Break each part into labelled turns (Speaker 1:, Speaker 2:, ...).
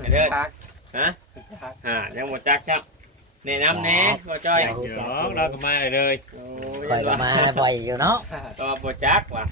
Speaker 1: เด้อฮะยังหมดจักครับแนะนำแน่บ่จ้อย
Speaker 2: เราก็มาเลย
Speaker 3: คอยมาบ่อยอยู่เนาะ
Speaker 1: ก็บ่จักว่ะ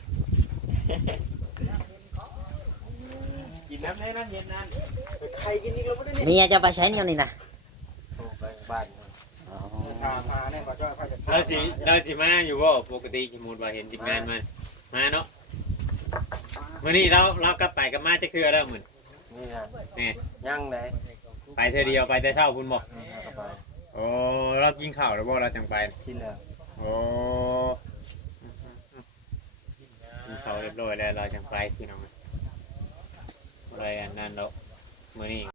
Speaker 1: กินน้ำแน่น้ำเย็นนั่นใครกินนี่เราบ่ได้
Speaker 3: เมียจะไปใช้เนี่ยนี่นะ
Speaker 1: ไปบ้านพาเนี่ยบ่จ้อยพาจะ
Speaker 2: เราสิมาอยู่บ่ปกติสมมุติว่าเห็นทีมงานมาเนาะมื้อนี้เรากลับไปกับมาจะคือแล้วมื้อ
Speaker 1: นี่ฮะนี่ยังไหน
Speaker 2: ไปเธอเดียวไปแต่เช้าคุณบ่โอ้เรากินข้าวแล้วบ่เราจังไป
Speaker 1: กินแล้ว
Speaker 2: โอ้กินข้าวเรียบร้อยแล้วเราจังไปพี่น้องอะไรอันนั้นเนาะมื้อนี้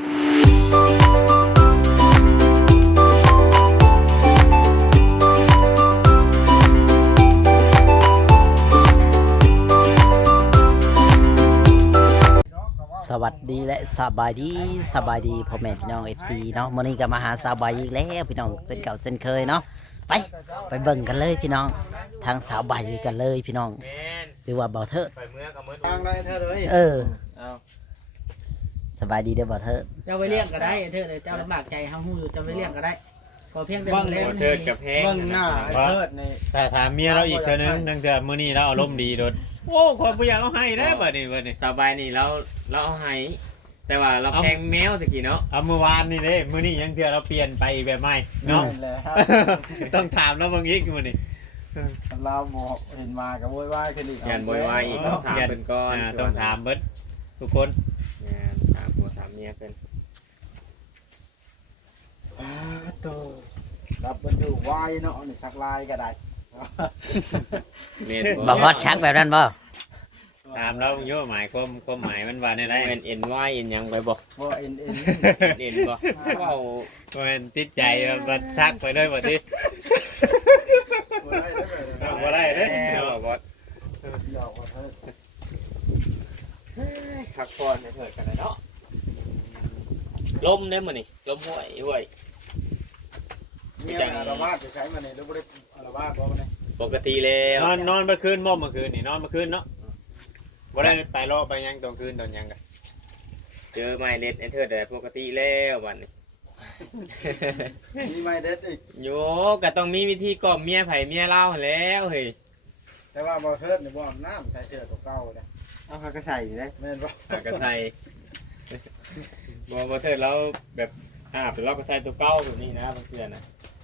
Speaker 3: สวัสดีและสบายดีพ่อแม่พี่น้อง FC เนาะมื้อนี้ก็มาหาสาวใบอีกแล้วพี่น้องเส้นเก่าเส้นเคยเนาะไปเบิ่งกันเลยพี่น้องทางสาวใบกันเลยพี่น้องหรือว่าบ่าวเทิด
Speaker 1: ทางได้เธอเลย
Speaker 3: สบายดีเด้อบ่าวเทิด
Speaker 4: เจ้าไปเลี้ยงก็ได้เทิดเจ้าลำบากใจเฮาฮู้อยู่เจ้าไปเลี้ยงก็ได้ขอเพียงแต่
Speaker 1: บ่
Speaker 4: เลี้ยง
Speaker 1: เทิดกับแพงเบิ่งหน้าเทิดนี่
Speaker 2: แต่ถามเมียเราอีกเทื่อนึงนั่งแต่มื้อนี้เราอารมณ์ดีโดดโอ้ขอบ่อยากเอาให้เด้อบัดนี้
Speaker 1: สบายนี่เราเอาให้แต่ว่าเราแพงแมวสักกี่เนาะ
Speaker 2: เอาเมื่อวานนี่เด้มื้อนี้ยังเทื่อเราเปลี่ยนไปแบบใหม่เนาะต้องถามแล้วบางอีกมื้อนี้
Speaker 1: เราหมอเห็นมากับโวยวายคือดิยันโวยวายอีกถามเป็นก้อน
Speaker 2: ต้องถามเบิดทุกคน
Speaker 1: ถามผัวถามเมียเป็น
Speaker 5: โตรับมันดูวายเนาะนี่ชักลายก็ได้
Speaker 3: บ่ฮอดชักแบบนั้นบ่
Speaker 2: ถามเราโยหมายความหมายมันว่าได้
Speaker 1: เป็นเอ็นวายเอ็นยังไปบอก
Speaker 5: ว่าเอ็น
Speaker 1: บอกว่า
Speaker 2: เป็นติดใจมันชักไปเลยบ่ทีบ่ได้เด้บ่
Speaker 1: พักผ่อนในเถิดกันเนาะลมได้มื้อนี่ลมห้วย
Speaker 5: มีอาละวาดจะใช้มานี่หรือบ่ได้อาละวาดบ่นี่
Speaker 1: ปกติแล้ว
Speaker 2: นอนเมื่อคืนเมื่อคืนนี่นอนเมื่อคืนเนาะบ่ได้ไปรอไปยังตอนคืนตอนยังกัน
Speaker 1: เจอไม้เด็ดไอ้เถิดแต่ปกติแล้ววันนี้
Speaker 5: มีไม้เด็ดอีก
Speaker 1: โยก็ต้องมีวิธีกล่อมเมียไผเมียเล่าแล้วเฮ้ย
Speaker 5: แต่ว่าบ่เทิดนี่บ่อาบน้ำใส่เสื้อตัวเก่าเด้
Speaker 2: เอาหากระใส่เด้
Speaker 5: แม่นบ่
Speaker 1: หากระใส่บ่เทิดแล้วแบบเป็นเราก็ใส่ตัวเก่าแบบนี้นะบางเทื่อน่ะ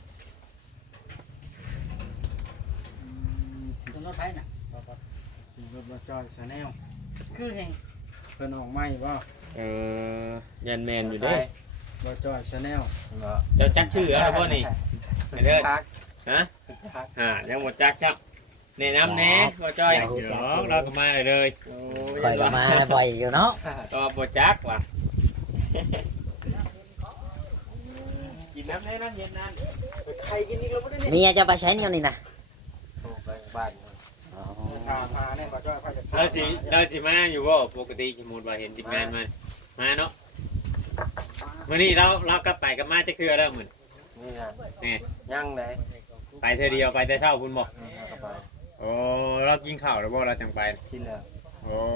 Speaker 4: ตัวรถไฟน่ะ
Speaker 5: รถบ่จอยชาแนล
Speaker 4: คือแห่ง
Speaker 5: เพิ่นออกใหม่บ่
Speaker 1: ยันแมนอยู่เด้
Speaker 5: บ่จอยชาแนล
Speaker 1: เจ้าจักชื่ออะไรบ่นี่เด้อฮะยังหมดจักครับแนะนำแน่บ่จ้อย
Speaker 2: เราก็มาเลย
Speaker 3: คอยก็มาบ่อยอยู่เนาะ
Speaker 1: ก็บ่จักว่ะกินน้ำแน่น้ำเย็นนั่นใครกินนี่เราบ่ได้
Speaker 3: เมียจะไปใช้เนี่ยนี่นะ
Speaker 1: ไปบ้าน
Speaker 5: พาเนี่ยบ่จอยพาจะ
Speaker 2: เราสิมาอยู่บ่ปกติสมมุติว่าเห็นทีมงานมาเนาะมื้อนี้เรากลับไปกับมาจะคือแล้วมื้อ
Speaker 1: นี่ฮะนี่ยังไหน
Speaker 2: ไปเธอเดียวไปแต่เช้าคุณบ่โอ้เรากินข้าวแล้วบ่เราจังไป
Speaker 1: กินแล้ว
Speaker 2: โอ้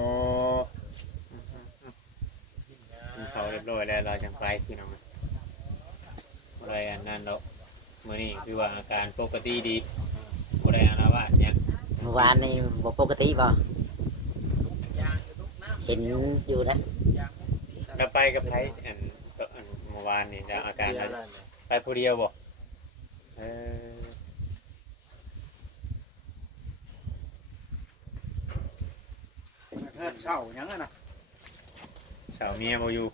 Speaker 2: กินข้าวเรียบร้อยแล้วเราจังไปพี่น้องอะไรอันนั้นเนาะมื้อนี้คือว่าอาการปกติดีบ่ได้อาละวาดเนี่ย
Speaker 3: เมื่อวานนี่บ่ปกติบ่เห็นอยู่นะ
Speaker 2: เราไปกับไผเมื่อวานนี่อาการไปผู้เดียวบ่
Speaker 5: เช้ายังอ่ะนะ
Speaker 2: เช้าเมียบ่อยู่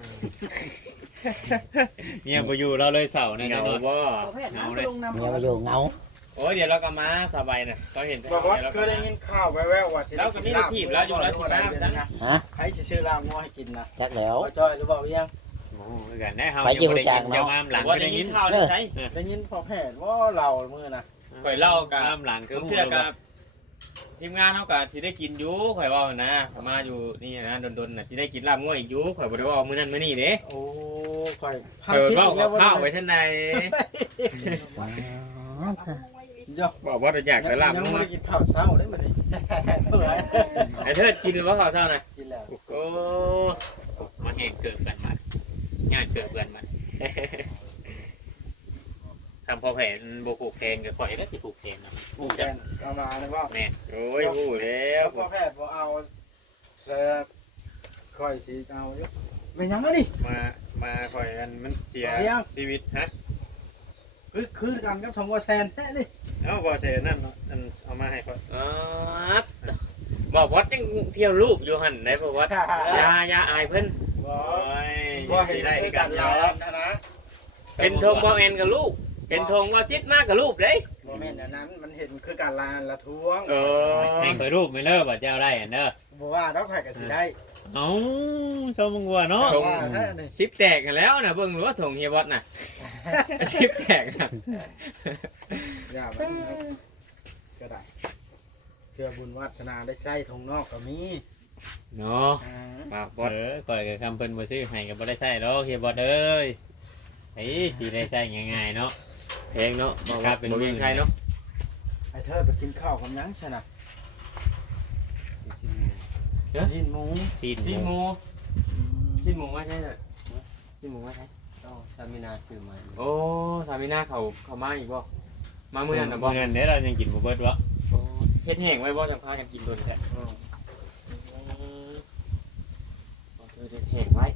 Speaker 2: เมียบ่อยู่เราเลยเช้าใน
Speaker 1: เงา
Speaker 2: บ่
Speaker 3: เงาเลยเมียบ่อยู่เงา
Speaker 1: โอ้ยเดี๋ยวเราก็มาสบายน่ะก็เห็น
Speaker 5: บอกว่าเคยได้ยินข่าวแว่วๆว่าสิ
Speaker 1: เราก็มีทีบแล้วอยู่แล้วสิมาซั่น
Speaker 3: ฮะ
Speaker 5: ให้ชื่อลาบงัวให้กินนะ
Speaker 3: จักแล้ว
Speaker 5: บ่จอยหรือบ่ยัง
Speaker 2: โอ้คือกันได้เฮาอยู่ได้ยินจะมาหลัง
Speaker 1: ได้ยินข่าวได้ใช้
Speaker 5: ได้ยินพอแพทย์ว่าเรามื้อน่ะ
Speaker 1: ข่อยเล่ากับ
Speaker 2: หลังคือ
Speaker 1: เพื่อกับทีมงานเฮาก็สิได้กินอยู่ข่อยว่านะมาอยู่นี่นะดนๆน่ะสิได้กินลาบงัวอีกอยู่ข่อยบ่ได้ว่ามื้อนั้นมื้อนี้เด้
Speaker 5: โอ้ข่อย
Speaker 1: เว้ากับข้าวไว้ท่านใดบอกว่าอยากจะลาบ
Speaker 5: งัวกินข้าวเช้าได้มื้อนี้ไอ้
Speaker 1: เทิดกินหรือว่าข้าวเช้าน่ะ
Speaker 5: กินแล้ว
Speaker 1: โอ้
Speaker 2: มาแห้งเกิดกันมาญาติเกิดกันมาทำพอแผนโบผูกแขนกับข่อยแล้วจะผูกแขนเนาะ
Speaker 5: ผู้แทนเอามาเลยว่า
Speaker 2: แม่
Speaker 1: โอ้ยพูดแล้ว
Speaker 5: พ่อแพทย์บ่เอาเสื้อค่อยสิเอาอยู่เป็นหยังไงนี่
Speaker 2: มาข่อยกันมันเสีย
Speaker 5: เดี๋ยว
Speaker 2: ชีวิตฮะ
Speaker 5: คือกันกับทงว่าแทนแท้นี่
Speaker 2: เอ้าบ่เสียนั่นเนาะอันเอามาให้ข่อย
Speaker 1: บอกวัดยังเที่ยวลูกอยู่หันได้บอกว่าอย่าอายเพิ่น
Speaker 5: บ่
Speaker 2: โอ้ย
Speaker 5: บ่เห็น
Speaker 2: สิได้
Speaker 5: ได้
Speaker 2: กั
Speaker 5: กัน น
Speaker 2: เนา
Speaker 5: ยาว
Speaker 2: ะ
Speaker 5: นะ
Speaker 1: เป็นธงบ่แอนกับลูกเป็นธงว่าจิตมากกับลูกเด้
Speaker 5: บ่แม่นอันนั้นมันเห็นคือการลานละท้วง
Speaker 2: ให้ข่อยรูปไม่เลิกบ่เจ้าได้อันเด้อ
Speaker 5: บ่ว่าดอกไข่ก็สิได้
Speaker 2: เอ้าชมมึงว่าเนาะ
Speaker 5: ว่าแท้นี่
Speaker 1: ซิปแตกกันแล้วนะเบิ่งรู้ว่าธงเฮียบอสน่ะซิปแตกน่ะ
Speaker 5: อย่ามันก็ได้เพื่อบุญวาสนาได้ใช้ทงนอกก็มี
Speaker 1: เนาะปากบอส
Speaker 2: ข่อยกับคำเพิ่นบ่ซื้อให้ก็บ่ได้ใช้ดอกเฮียบ่เอ้ยไอ้สิได้ใช้ง่ายๆเนาะ
Speaker 1: เพลงเนาะบอกว่าเป็นเวียงชัยเนาะ
Speaker 5: ไอ้เธอไปกินข้าวกับหยังซะนะชิ้นหมู
Speaker 2: ซีน
Speaker 1: ชินหมูชินหมูว่าใช่ไหมชินหมูว่าใช่
Speaker 5: สามินาซื้อมา
Speaker 1: โอ้สามีหน้าเขามาอีกบ่มาเมื่อนั้นนะบ่
Speaker 2: บ่งั้นเดี๋ยวเรายังกินบ่เบิดวะ
Speaker 1: เฮ็ดแห้งไว้บ่จังพากันกินโดนแท้เฮ็ดแห้งไว้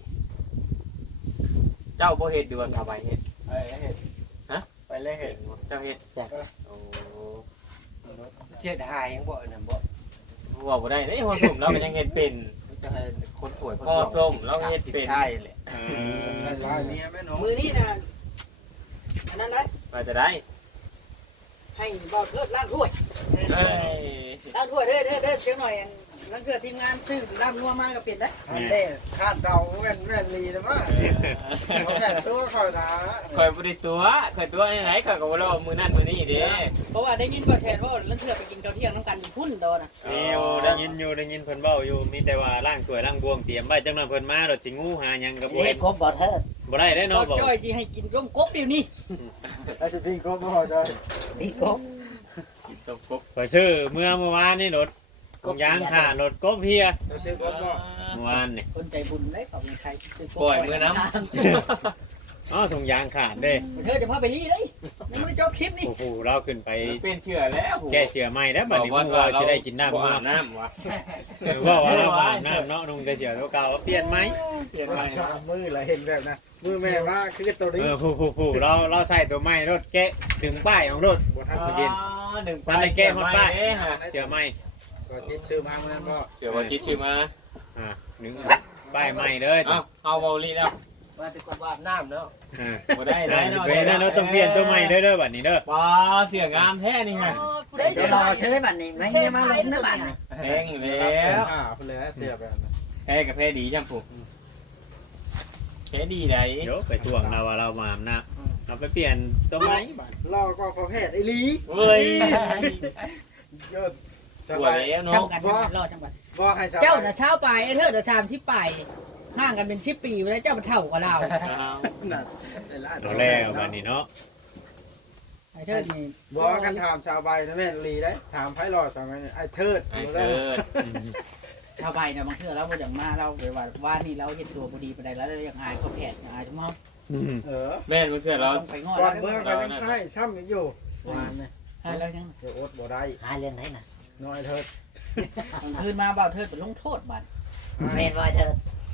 Speaker 1: เจ้าบ่เฮ็ดดีว่าสบายเฮ็ด
Speaker 5: ไอ้เห็ด
Speaker 1: ฮะ
Speaker 5: ไปเลยเห็ด
Speaker 1: เจ้าเฮ็ดโอ้
Speaker 5: เจ็ดหายยังบ่น่ะบ่
Speaker 1: ว่าบ่ได้เด้พอส้มเราก็ยังเฮ็ดเป็น
Speaker 5: จะให้คนป่วย
Speaker 1: พอส้มเราเฮ็ดเป็น
Speaker 5: ใช่แหละใช่ร้อยเมียแม่น้อง
Speaker 4: มือนี้นะอันนั้นนะ
Speaker 1: ว่าจะได้
Speaker 4: ให้บอกเลิกล้างถ้วย
Speaker 1: เอ้ย
Speaker 4: ล้างถ้วยเด้อเชียงหน่อยนั่นคือทีมงานซื้อน้ำนัวมากก็เปลี่ยนได้
Speaker 5: อันนี้คาดเดาแม่นลีนะว่าเขาแค่ตัวคอยนะ
Speaker 1: ข่อยบ่ได้ตัวข่อยตัวไหนข่อยก็บ่รอมื้อนั้นมื้อนี้เด้
Speaker 4: เพราะว่าได้ยินว่าแทนว่านั่นเถื่อไปกินข้าวเที่ยงน้ำกันพุ่นโดนนะ
Speaker 2: มีอยู่ได้ยินเพิ่นเว้าอยู่มีแต่ว่าล้างถ้วยล้างบวงเตรียมไว้จังนั้นเพิ่นมาดอกสิงูหาหยังก็บ่
Speaker 3: เฮ็
Speaker 2: เห็
Speaker 3: ด
Speaker 2: น
Speaker 3: ครบบ่เถิด
Speaker 2: บ่ได้ได้
Speaker 4: ก็
Speaker 2: เนาะบ่
Speaker 4: จ้อยที่ให้กินร่มกบเดี๋ยวนี้
Speaker 5: ไอ้จะพิงครบพอจะ
Speaker 3: นี่ครบ
Speaker 1: กินต้มกบ
Speaker 2: ข่อยซื้อเมื่อวานนี่รถยางหารถกบเฮีย
Speaker 5: เราซื้อครบบ่
Speaker 2: เมื่อวานนี่
Speaker 4: คนใจบุญได้ของใช้
Speaker 1: ปล่อยมื้อน้
Speaker 2: อ๋อถุงยางขาดเด้
Speaker 4: เธอจะพาไปนี่เลยยังไม่ได้จบคลิปนี่
Speaker 2: โอ้โหเราขึ้นไป
Speaker 1: เป็นเชื่อแล้ว
Speaker 2: แก้เชื้อใหม่แล้วบัดนี้มึงว่าจะได้กินน้ำ
Speaker 1: บ่
Speaker 2: บ่
Speaker 1: อาบน้ำวะ
Speaker 2: ว่าว่าเราอาบน้ำเนาะนุ่งแต่เชื้อตัวเก่าเปลี่ยนไหม
Speaker 1: เปลี่ยนไป
Speaker 5: ชามือละเห็นแบบนะมือแม่ว่าคือตัวนี้
Speaker 2: ผู้เราใส่ตัวใหม่รถแกะดึงป้ายของรถ
Speaker 5: บทัน
Speaker 2: กิน
Speaker 1: หนึ่ง
Speaker 2: มันได้แก้ฮอดป้าย
Speaker 1: เด้ฮะ
Speaker 2: เชื้อใหม่
Speaker 5: ก็คิดชื่อมาเมื่อนั้นก็
Speaker 1: เชื่อว่าคิดชื่อมา
Speaker 2: ดึงป้ายใหม่เลย
Speaker 1: เอาเบาลีแล้ว
Speaker 4: ว่าจะกบว่าน้ำเนาะ
Speaker 1: บ่ได้
Speaker 2: ได้
Speaker 1: ได้
Speaker 2: เป็นนั่นเราต้องเปลี่ยนตัวใหม่เด้อบัดนี้เด้อ
Speaker 1: ปลาเสียงามแท้นี่ไง
Speaker 4: ได้
Speaker 3: เดี๋ยวรอเชยบัดนี้ไม่ใช่มาลงนะบัดนี้
Speaker 1: แพงแล้
Speaker 5: แล้ว
Speaker 1: ว
Speaker 5: คนเลยเสียแบบนั้น
Speaker 1: แพ้กับแพ้ดีจังปุ๊แพ้ดีได้
Speaker 2: เดี๋ยวไปทวงเราว่าเรามาน้ำเราไปเปลี่ยนตัวใหม่
Speaker 5: รอก็พอแพทย์ไอ้ลี
Speaker 1: เฮ้ย
Speaker 5: ยอดส
Speaker 1: ปวด
Speaker 5: บาย
Speaker 1: แล้ว
Speaker 4: ช่าง
Speaker 1: เนาะ
Speaker 4: กันรอช่างกัน
Speaker 5: บ่ให้สบาย
Speaker 4: เจ้าน่ะเช้าไปไอ้เธอเดี๋ยวชามที่ไปห่างกันเป็น10 ปีแล้วเจ้ามันเท่ากับเรา
Speaker 2: เอาแล้วบัดนี้เนาะ
Speaker 4: ไอ้เธอนี่
Speaker 5: บ่กันถามชาวใบนะแม่ลีได้ถามไพ่รอสองไอ้เทิด
Speaker 1: ไอ้เกิด
Speaker 4: ชาวใบเนี่ยบางเทื่อเราบ่อย่างมาเราเลยว่านี่เราเห็นตัวบ่ดีปานใดแล้วเราอยากอายเขาแผดอายชั่วโมง
Speaker 1: แม่นเพื่อนเรา
Speaker 4: ต้องไปง้อ
Speaker 5: ก่อน
Speaker 4: แล้ว
Speaker 5: เมื่อก็ยังให้ซ้ำอยู่วานนี่
Speaker 4: ให้แล้วยัง
Speaker 5: เดี๋ยวอดบ่ได้
Speaker 3: หาเรื่องไหนน่ะ
Speaker 5: น้อยเทิด
Speaker 4: คืนมาเบาเทิดเป็นลงโทษบัด
Speaker 3: แม่นบ่เถิด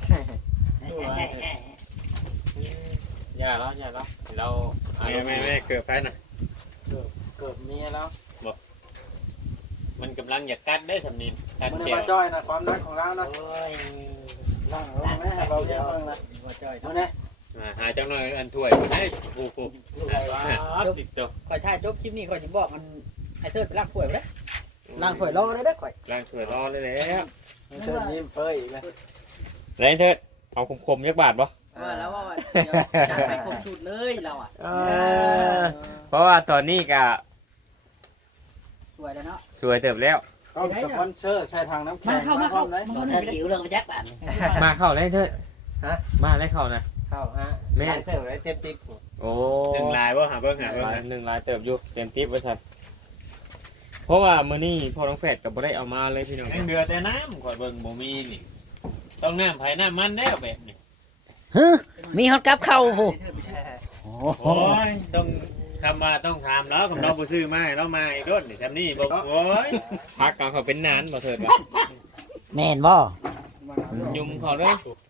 Speaker 1: อย่าแล้วเรา
Speaker 2: แม่เกิดไปน่ะ
Speaker 5: เกิดเมียแล้ว
Speaker 2: มันกำลังอยากกัดได้สำนินกัด
Speaker 5: มัน
Speaker 2: แก้
Speaker 5: มาว จ้อยนะความรักของเรานะ
Speaker 3: โอ้ย
Speaker 5: นั่งเราแม่เราเยอะมากนะ
Speaker 4: ว่าจ้อย
Speaker 5: เอาเนี่ย
Speaker 2: หาจังหน่อยอันถ้วยให้ผู้
Speaker 1: ติดตัว
Speaker 4: ข่อยถ่ายจบคลิปนี้ข่อยจะบอกมันไอ้เทิดไปล้างถ้วยไปเด้ล้างถ้วยรอเลยเด้อข่อย
Speaker 2: ล้างถ้วยรอเลยแล้ว
Speaker 5: เชิญยิ้มเฟ้ยอีกนะ
Speaker 1: ไรเถิดเอาคมๆยักบาทปะ
Speaker 4: ว่าแล้วว่าเดี๋ยวจัดไปครบชุดเลยเราอ่ะ
Speaker 1: เพราะว่าตอนนี้ก็
Speaker 4: สวยแล้วเนาะ
Speaker 1: สวยเติบแล้ว
Speaker 5: ต้องสปอนเซอร์ใช้ทางน้ำแข็ง
Speaker 4: มาเข้า
Speaker 5: เลย
Speaker 3: บ่เถิดหิวเรื่องไปจักบัดนี้
Speaker 1: มาเข้าไรเถิด
Speaker 5: ฮะ
Speaker 1: มาไรเข้านะ
Speaker 5: เข้าฮะ
Speaker 1: แม่
Speaker 5: เติมได้เต็มติ๊ก
Speaker 1: โอ้
Speaker 2: ถึงลายว่าหาเบิ้ง
Speaker 1: หนึ่งลายเติบอยู่เต็มติ๊บไว้สันเพราะว่ามื้อนี้พ่อน้องแฝดกับบ่ได้เอามาเลยพี่น้อง
Speaker 2: ยังเดือแต่น้ำก่อนเบิ้งบ่มีนี่ต้องน้ำไผ่น้ำมันแล้วแบบนี้
Speaker 3: ฮึมีฮอตกับเข้าวผู้โอ้โห
Speaker 2: โอ้ยต้องคำว่าต้องถามแล้วคำเราบ่ซื้อมาให้เรามาอีกรถนี่จำนี่บอกโอ้ย
Speaker 1: พักกันเขาเป็นนานบ่เถิดวะ
Speaker 3: แม่นบ่
Speaker 1: ยุ่มเขาเลย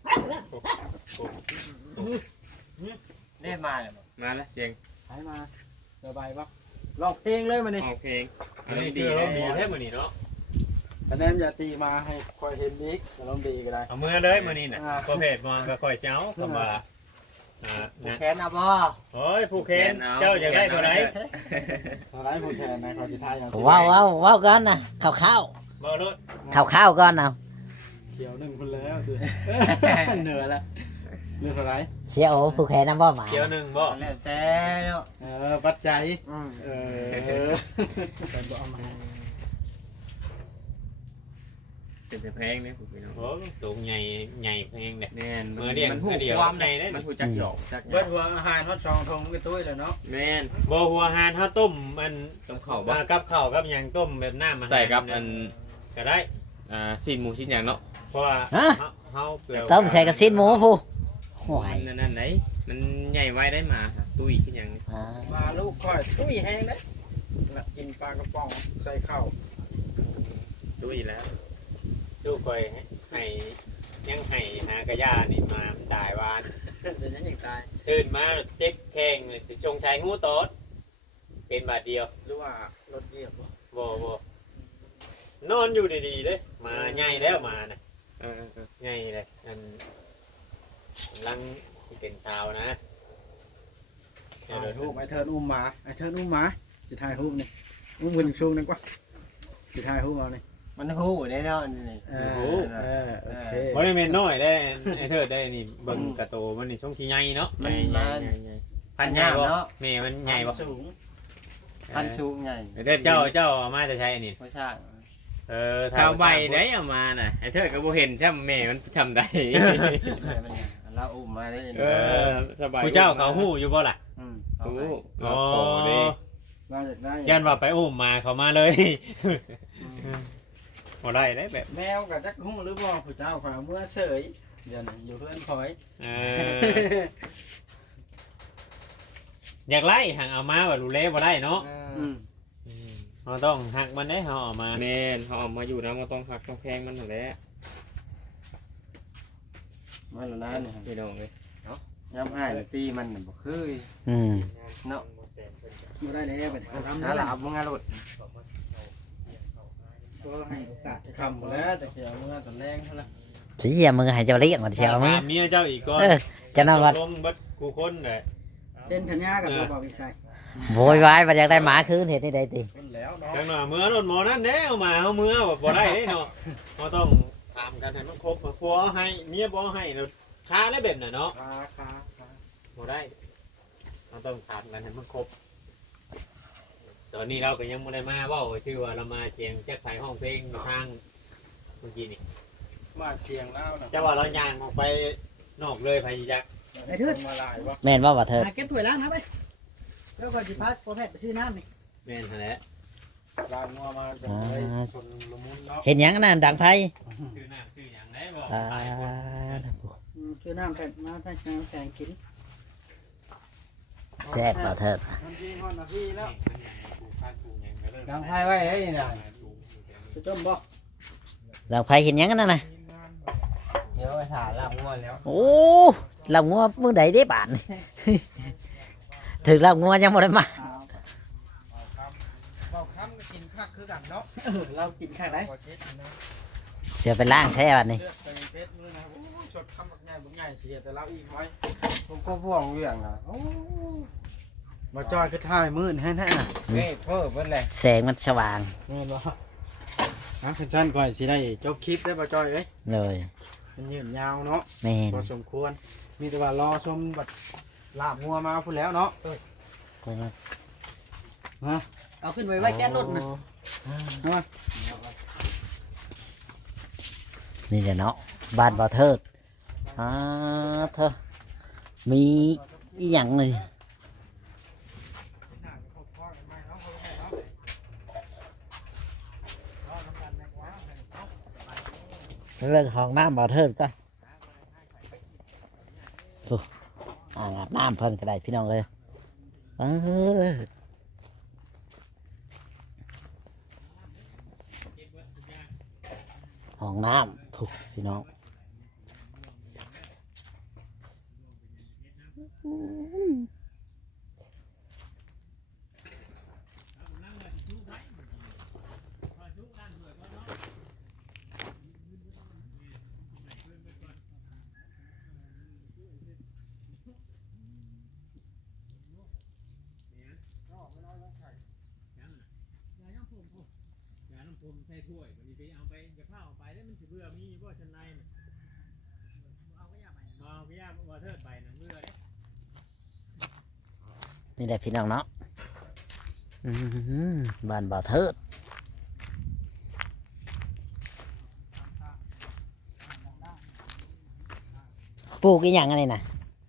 Speaker 5: ได้มา
Speaker 1: มาแล้วเสียง
Speaker 5: ไปมาสบายปะลองเพลงเลยมานี่
Speaker 1: ออกเพลง
Speaker 2: อันนี้
Speaker 1: ดี
Speaker 2: คือ
Speaker 1: เล
Speaker 2: เรา
Speaker 1: ย
Speaker 2: มีแท้มื้อนี้เนาะ
Speaker 5: คะแนนอย่าตีมาให้คอยเห็นอีกจะลองดีก็ได้
Speaker 2: เอามือเลยมื้อนี้น่ะประเภทมองก็ค่อยเช้าคำว่านะ
Speaker 5: แขนเอาบ่
Speaker 2: โอ้ยผู้เคนเจ้าอยากได้ตัวไหน
Speaker 5: เท่าไรผู้แทนนะเขาสิทายอย่าง
Speaker 3: ว้าวก่อนนะข้าว
Speaker 2: บ่รถ
Speaker 3: ก่อนเอา
Speaker 5: เขียวหนึ่งคนแล้วคือเหนือแล้วเรื่องเท่าไร
Speaker 3: เสียโอ้ผู้แข่นำบ่หมา
Speaker 2: เกี่ยวหนึ่งบ่
Speaker 5: แล้วแต่เนาะปัจจัยเป็นบ่เอามา
Speaker 1: เป็นแต่เพลงเนี่ยผมพี่น้อง
Speaker 2: โอ้ตัวใหญ่ใหญ่เพลงเด็ด
Speaker 1: แม่น
Speaker 2: เมื่อเดียว
Speaker 1: มันหู
Speaker 2: เมื่อเดียว
Speaker 1: ความ
Speaker 2: ในได้
Speaker 1: มันหูจักหยอกจักหย
Speaker 5: เบิ
Speaker 1: อ
Speaker 5: ด
Speaker 1: ก
Speaker 5: หัวอาหารฮอดช่องทงกันตุ้ยเลยเนาะ
Speaker 1: แม่น
Speaker 2: บ่หัวหานเฮาต้มมัน
Speaker 1: ต้องเข้าบ่
Speaker 2: กับข้าวกับหยังต้มแบบน้ำมัน
Speaker 1: ใส่กับอัน
Speaker 2: ก็ได้
Speaker 1: ซีนหมูชิ้นอย่างเนาะ
Speaker 2: เพราะว่าเฮาเปลือก
Speaker 3: ต้มใส่กับชิ้นหมูผู้ห่วย
Speaker 1: นั่นไหนมันใหญ่ไว้ได้มาตุ้ยชิ้นอย่างนี้
Speaker 3: อ่า
Speaker 5: มาลูกค่อยตุ้ยแห้งเด้กินปลากระป๋องใส่ข้าว
Speaker 1: ตุ้ยแล้ว
Speaker 2: ลูกก้อยให้ยังให้หากระยานี่มาตายวาน
Speaker 5: เดี๋ยวนั้นอย่างตาย
Speaker 2: ตื่นมาเจ็บแข้งเลยชงชายงูโตดเป็นบาดเดียว
Speaker 5: หรือว่ารถเหยียบบ่
Speaker 2: บ่นอนอยู่ดีๆเลยมาใหญ่แล้วมาน่ะ
Speaker 1: เออ
Speaker 2: ใหญ่เลยอันลังเป็นชาวนะ
Speaker 5: ถ่ายรูปไอเทิร์นอุ้มหมาไอเทิร์นอุ้มหมาสิถ่ายรูปนี่อุ้มมือหนึ่งช่วงนึงกว่าสิถ่ายรูปเอานี่
Speaker 6: มันหูได้แล้วนี่
Speaker 5: โอเค
Speaker 2: บ่ได้แม่นน้อยได้ไอ้เถิดได้นี่เบิ่งกระโตมันนี่ช่วงที่ใหญ่เนาะ
Speaker 1: ใหญ่ใหญ่ใหญ่ใหญ่
Speaker 6: พันยามเนาะ
Speaker 2: แม่มันใหญ่บ่
Speaker 5: สูง
Speaker 6: พันชูงใหญ่
Speaker 2: เจ้าเอามาจะใช้อันนี้
Speaker 6: ไม่ใช่
Speaker 1: ชาวใบได้เอามาน่ะไอ้เธอก็บ่เห็นช่ำแม่มันช่ำได้
Speaker 6: เราอุ้มมาได้
Speaker 1: เออสบาย
Speaker 2: ผู้เจ้าเขาฮู้อยู่บ่ล่ะ
Speaker 1: ฮู้
Speaker 2: อ๋อ
Speaker 1: ขอเด้
Speaker 5: มาจากได้
Speaker 2: ยันว่าไปอุ้มมาเขามาเลยบ่ได้ได้แบบ
Speaker 5: แมวกับจักหุ้งหรือบ่ผู้เจ้าขวาเมื่อเสยเดี๋ยวนี้อยู่เพื่อนคอย
Speaker 2: อยากไล่ห่างเอามาว่าดูแลบ่ได้เนาะ
Speaker 5: อืม
Speaker 2: เราต้องหักมันได้เฮาเอามา
Speaker 1: แม่นเขาเอามาอยู่นะมันต้องหักต้องแพงมันนั่นแหละ
Speaker 6: มาแล้วนะนี่
Speaker 1: พี่น้องเอ้ย
Speaker 6: ย้ำให้ปีมันบ่คือ
Speaker 3: อืม
Speaker 6: เนาะ
Speaker 5: มาได้แล้วไปทำ
Speaker 6: หาหลาบมึงอ่ะลุด
Speaker 5: ก็ให้โอกาสคำแล้วแต่เขียวเมื่อตอนแรงเท่านั้น
Speaker 3: สิเยี่ยมมึงให้เจ้าเลี้ยงก่อนเชียวมึง
Speaker 2: ถามเมียเจ้าอีกก่อน
Speaker 3: จะนำว่า
Speaker 2: ลงเบิดกูคนเลย
Speaker 5: เช่นธัญญากับเราบอกอีกใส่
Speaker 3: โวยวายว่าอยากได้หมาคืนเห็นได้ติ
Speaker 5: คนแล้วเนาะ
Speaker 2: จังหน่อยเมื่อรถหมอนั่นเด้เอามาเฮาเมื่อบ่ได้เด้เนาะเราต้องถามกันให้มันครบผัวให้เมียบ่ให้เนาะค้าได้แบบน่ะเนาะ
Speaker 5: ขา
Speaker 2: บ่ได้เราต้องถามกันให้มันครบตอนนี้เราก็ยังบ่ได้มาเว้าชื่อว่าเรามาเจียงแจ็คไผห้องเพลงอยู่ทางเมื่อกี้นี่
Speaker 5: มาเชียงแล้วนะ
Speaker 2: จะว่าเราย่างออกไปนอกเลยไผจัก
Speaker 5: ไอ้เทิดมาลายวะ
Speaker 3: แม่นว่าเถิด
Speaker 4: เก็บถ้วยล้างนะไปแล้วก็สิพาโปรแพทย์ไปซื้อน้ำนี่
Speaker 2: แม่นหั่นแหละ
Speaker 5: ลางงัวมาจากไอ้คนละมุนเนาะ
Speaker 3: เห็นหยังนั่นดังไผ
Speaker 2: คือน้ำคือหยังได้บ่
Speaker 3: อ่า
Speaker 4: ซื้อน้ำแผ่นมาใส่น้ำแข็งกิน
Speaker 3: แซ่บบ่เถิด
Speaker 5: มันยิงฮอนนาทีแล้ว
Speaker 6: ดังไพ่ไว้ได้นี่นะ
Speaker 4: ไปต้มบ่
Speaker 3: ดังไผเห็นหยังนั่นน่ะ
Speaker 6: เดี๋ยวไปถามลาบงัวแล้ว
Speaker 3: โอ้ลำงัวมื้อใดได้บาดนี่ ถึงลำงัวยังบ่ได้มา
Speaker 5: เราค้ำก็กินคักคือกันเนาะ
Speaker 4: เรากินข้างไหน
Speaker 5: พอเจ็ดนะ
Speaker 3: เสียไปล้างใช่บัดนี้
Speaker 5: เลือดไปเพชรมือนะโอ้สดคำบักใหญ่บักใหญ่เสียแต่เราอีกไว้
Speaker 6: ผมก็พ่วงเรื่องอ่ะ
Speaker 5: มาจอยคือถ่ายมืดแห้งๆน่ะ
Speaker 6: เฮ้ยเพิ่มเพิ่นเลย
Speaker 3: แสงมันสว่าง
Speaker 5: แม่นบ่อ่ะขั้นก่อนสิได้จบคลิปได้บ่จอยเอ้ย
Speaker 3: เลย
Speaker 5: มันยืนยาวเนาะ
Speaker 3: แม่น
Speaker 5: พอสมควร มีแต่ว่ารอชมบัดลาบงัวมาพูดแล้วเนาะ
Speaker 4: เอาขึ้นไว้ไว้แก๊สรถนะ
Speaker 3: นี่แหละเนาะบ้านบ่เถิดเธอมีอีหยังเลยเรื่องของน้ำบ่เถิดก็อ่างอาบน้ำเพิ่นก็ได้พี่น้องเลยเออห้องน้ำถูกพี่น้องนี่แหละพี่น้องเนาะบ้านบ่าวเทิดปลูกอีหยังอะไรนะ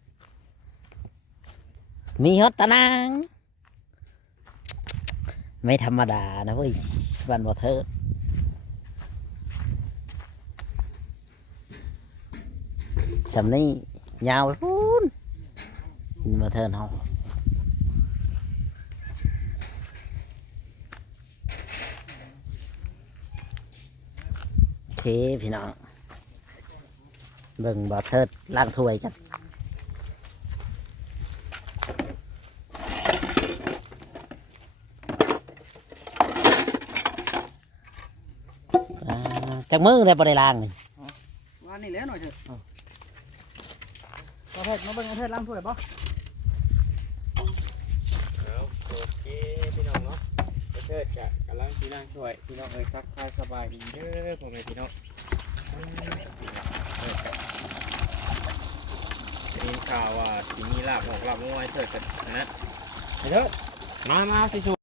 Speaker 3: มีฮอตตะนางไม่ธรรมดานะเว้ยบ้านบ่าวเทิดสำนี้ยาวไปพูนบ่าวเทิดเฮาโอเคพี่น้องเบิ่งบ่าวเทิดล้างถ้วยกันจากมือได้บ่ได้ล้างนี่
Speaker 4: ว่านี่แล้วหน่อยเถอะบ่เถิดมาเบิ่งเถิดล้างถ้วยบ่
Speaker 1: เอาโอเคพี่น้องเนาะเทิดจะกำลังที่นั่งช่วยพี่น้องเอ้ยทักทายสบายดีเด้อผมเลยพี่น้องนี่ข่าวว่าที่มีลาบหมกลาบงวยเทิดกันนะเทิดมาสิ